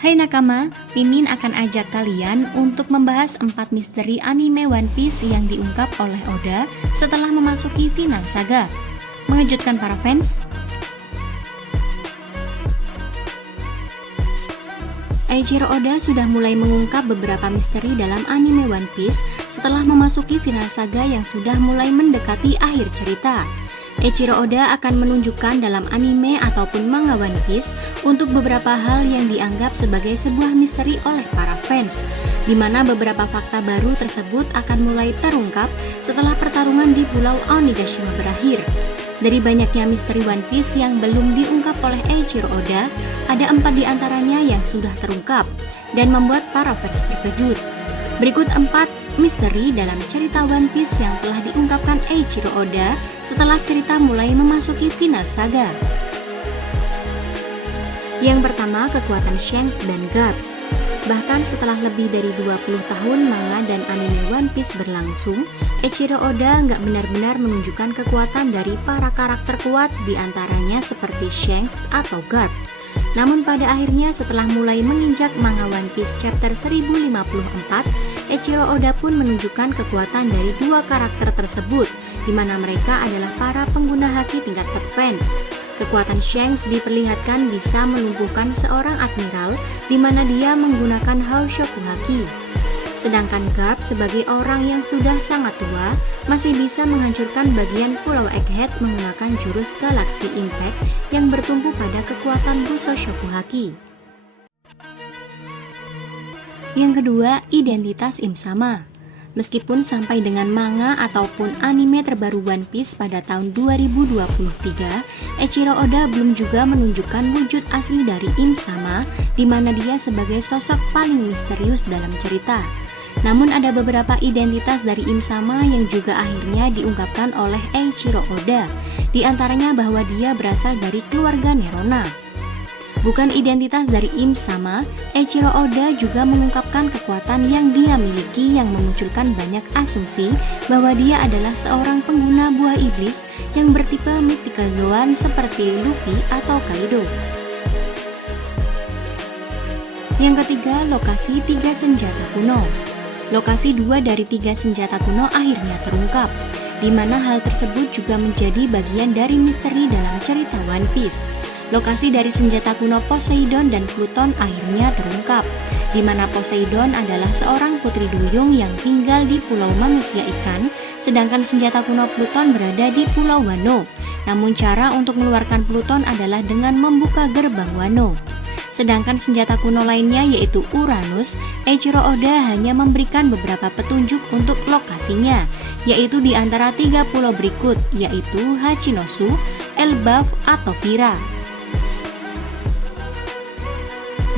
Hai nakama, Mimin akan ajak kalian untuk membahas 4 misteri anime One Piece yang diungkap oleh Oda setelah memasuki final saga. Mengejutkan para fans? Eiichiro Oda sudah mulai mengungkap beberapa misteri dalam anime One Piece setelah memasuki final saga yang sudah mulai mendekati akhir cerita. Eiichiro Oda akan menunjukkan dalam anime ataupun manga One Piece untuk beberapa hal yang dianggap sebagai sebuah misteri oleh para fans, di mana beberapa fakta baru tersebut akan mulai terungkap setelah pertarungan di Pulau Onigashima berakhir. Dari banyaknya misteri One Piece yang belum diungkap oleh Eiichiro Oda, ada 4 diantaranya yang sudah terungkap dan membuat para fans terkejut. Berikut 4 misteri dalam cerita One Piece yang telah diungkapkan Eiichiro Oda setelah cerita mulai memasuki final saga. Yang pertama, kekuatan Shanks dan Garp. Bahkan setelah lebih dari 20 tahun manga dan anime One Piece berlangsung, Eiichiro Oda nggak benar-benar menunjukkan kekuatan dari para karakter kuat diantaranya seperti Shanks atau Garp. Namun pada akhirnya setelah mulai menginjak manga One Piece chapter 1054, Eiichiro Oda pun menunjukkan kekuatan dari 2 karakter tersebut, di mana mereka adalah para pengguna haki tingkat advance. Kekuatan Shanks diperlihatkan bisa melumpuhkan seorang admiral, di mana dia menggunakan Haoshoku Haki. Sedangkan Garp sebagai orang yang sudah sangat tua, masih bisa menghancurkan bagian Pulau Egghead menggunakan jurus Galaxy Impact yang bertumpu pada kekuatan Busoshoku Haki. Yang kedua, identitas Im Sama. Meskipun sampai dengan manga ataupun anime terbaru One Piece pada tahun 2023, Eiichiro Oda belum juga menunjukkan wujud asli dari Im Sama, di mana dia sebagai sosok paling misterius dalam cerita. Namun ada beberapa identitas dari Im Sama yang juga akhirnya diungkapkan oleh Eiichiro Oda, di antaranya bahwa dia berasal dari keluarga Nerona. Bukan identitas dari Im Sama, Eiichiro Oda juga mengungkapkan kekuatan yang dia miliki yang memunculkan banyak asumsi bahwa dia adalah seorang pengguna buah iblis yang bertipe Mythicazoan seperti Luffy atau Kaido. Yang ketiga, lokasi 3 senjata kuno. Lokasi 2 dari 3 senjata kuno akhirnya terungkap, di mana hal tersebut juga menjadi bagian dari misteri dalam cerita One Piece. Lokasi dari senjata kuno Poseidon dan Pluton akhirnya terungkap, di mana Poseidon adalah seorang putri duyung yang tinggal di Pulau Manusia Ikan, sedangkan senjata kuno Pluton berada di Pulau Wano. Namun cara untuk mengeluarkan Pluton adalah dengan membuka gerbang Wano. Sedangkan senjata kuno lainnya yaitu Uranus, Eiichiro Oda hanya memberikan beberapa petunjuk untuk lokasinya, yaitu di antara 3 pulau berikut, yaitu Hachinosu, Elbaf, atau Vira.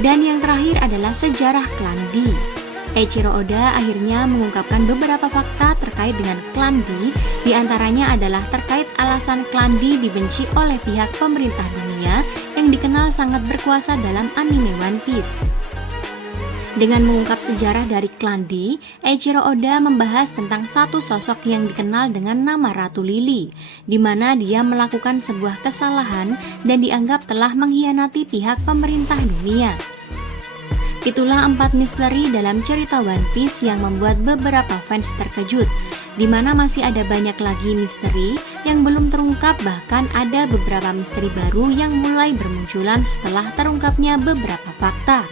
Dan yang terakhir adalah sejarah klan D. Eiichiro Oda akhirnya mengungkapkan beberapa fakta terkait dengan klan D, diantaranya adalah terkait alasan klan D dibenci oleh pihak pemerintah dunia yang dikenal sangat berkuasa dalam anime One Piece. Dengan mengungkap sejarah dari klan D, Eiichiro Oda membahas tentang satu sosok yang dikenal dengan nama Ratu Lily, di mana dia melakukan sebuah kesalahan dan dianggap telah mengkhianati pihak pemerintah dunia. Itulah 4 misteri dalam cerita One Piece yang membuat beberapa fans terkejut, di mana masih ada banyak lagi misteri yang belum terungkap, bahkan ada beberapa misteri baru yang mulai bermunculan setelah terungkapnya beberapa fakta.